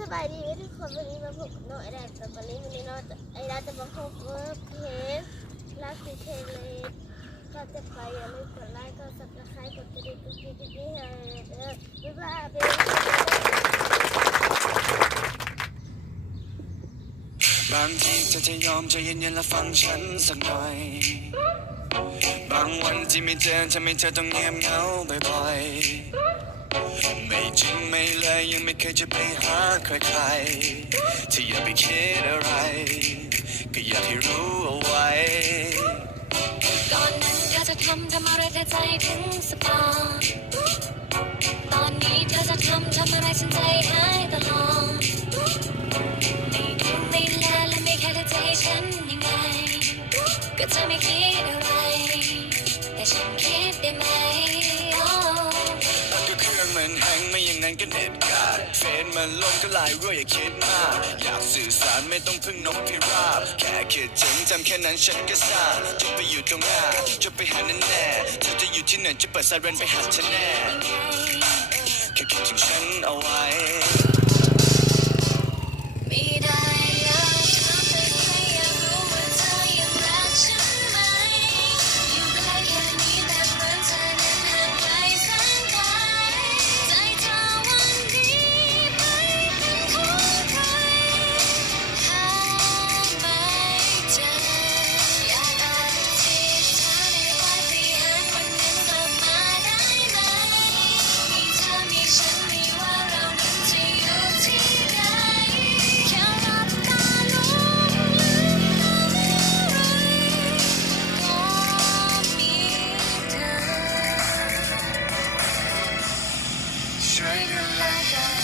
สบายดีไหมทุกคนวันนี้มาพบกับน้องไอแดนแต่วันนี้น้องไอแดนจะมาพบกับเพจรักสิเทเลสก็จะไปอย่าลืมกดไลค์กดซับสไครต์กดกระดิ่งกุ๊กกิ๊กกิ๊กกิ๊กให้บ๊ายบายบางทีเธอจะยอมใจเย็นๆและฟังฉันสักหน่อยบางวันที่ไม่เจอทำให้เธอต้องเงียบเหงาบ่อยๆไม่จริงไม่เลยยังไม่เคยจะไปหาใครๆที่อย่าไปคิดอะไรก็อยากให้รู้เอาไว้ก่อนนั้นเธอจะทำอะไรแต่ใจถึงสปาตอนนี้เธอจะทำอะไรฉันใจหายตลอดไม่ดูไม่แลและไม่แค่ใจฉันยังไงก็เธอไม่คิดอะไรแต่ฉันคิดได้ไหมก็เครื่องมันแฮงไม่อย่างนั้นก็เน็ตขาดเฟซมันลงก็ไลน์รั่วอย่าคิดมากอยากสื่อสารไม่ต้องพึ่งนกพิราบแค่คิดถึงจำแค่นั้นฉันก็ทราบจะไปอยู่ตรงหน้าจะไปหาแน่ๆเธอจะอยู่ที่ไหนจะเปิดไซเรนไปหาเธอแน่แค่คิดถึงฉันเอาไว้ไม่ได้อยากถามแต่แค่อยากรู้ว่าเธอยังรักฉันไหมอยู่ใกล้แค่นี้แต่เหมือนเธอนั้นห่างไกลแสนไกลใจเธอวันนี้ไม่เป็นของใครหาไม่เจออยากอธิษฐานให้ปาฏิหาริย์วันนั้นกลับมาได้ไหมมีเธอมีฉันไม่ว่าเรานั้นจะอยู่ที่ใดแค่รับตาลงก็มีเธอช่วยดูแลกัน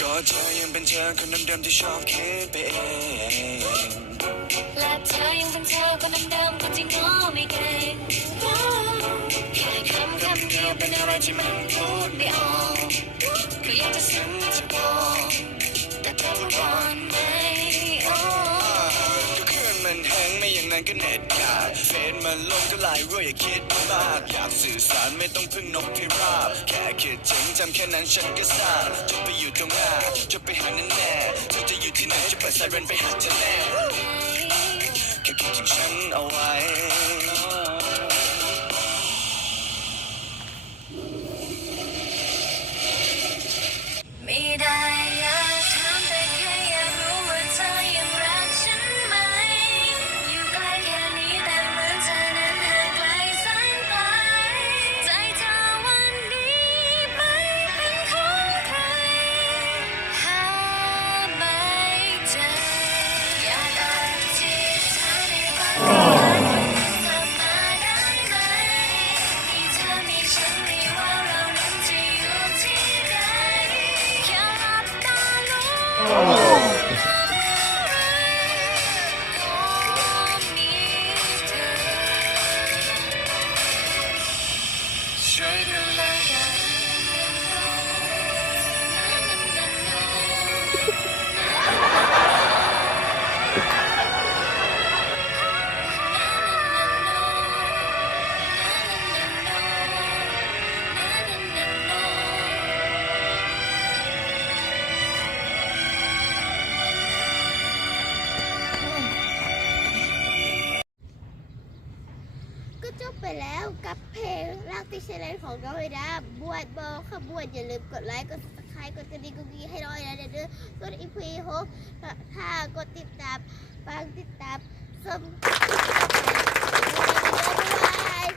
ก็เธอยังเป็นเธอคนเดิมๆที่ชอบคิดไปเอง และเธอยังเป็นเธอคนเดิมๆคนที่ง้อไม่เก่งแค่คำเดียวเป็นอะไรที่มันพูดไม่ออกก็อยากจะซึ้งจะบอกแต่เธอรู้ก่อนไหมก็เครื่องมันแฮงไม่อย่างนั้นก็เน็ตขาดเฟซมันลงก็ไลน์รั่วอย่าคิดมากอยากสื่อสารไม่ต้องพึ่งนกพิราบแค่คิดถึงจำแค่นั้นฉันก็ทราบจะไปอยู่ตรงหน้าจะไปหาแน่ๆเธอจะอยู่ที่ไหนจะเปิดไซเรนไปหาเธอแน่แค่คิดถึงฉันเอาไว้ไม่ได้อยากถามแต่แค่อยากรู้ว่าเธอยังรักฉันไหมอยู่ใกล้แค่นี้แต่เหมือนเธอนั้นห่างไกลแสนไกลใจเธอวันนี้ไม่เป็นของใครหาไม่เจออยากอธิษฐานให้ปาฏิหาริย์วันนั้นกลับมาได้ไหมมีเธอมีฉันไม่ว่าเรานั้นจะอยู่ที่ใดแค่รับตาลงก็มีเธอช่วยดูแลกัน ก็จบไปแล้วกับเพลงรักติเชเลนของน้องไอแดนบวชบอขบวนอย่าลืมกดไลค์กดซับสไครต์กดกระดิ่งกุ๊กกิ๊กให้น้องไอแดนเด้อส่วนอีพี6ถ้ากดติดตามฟังติดตามส้ม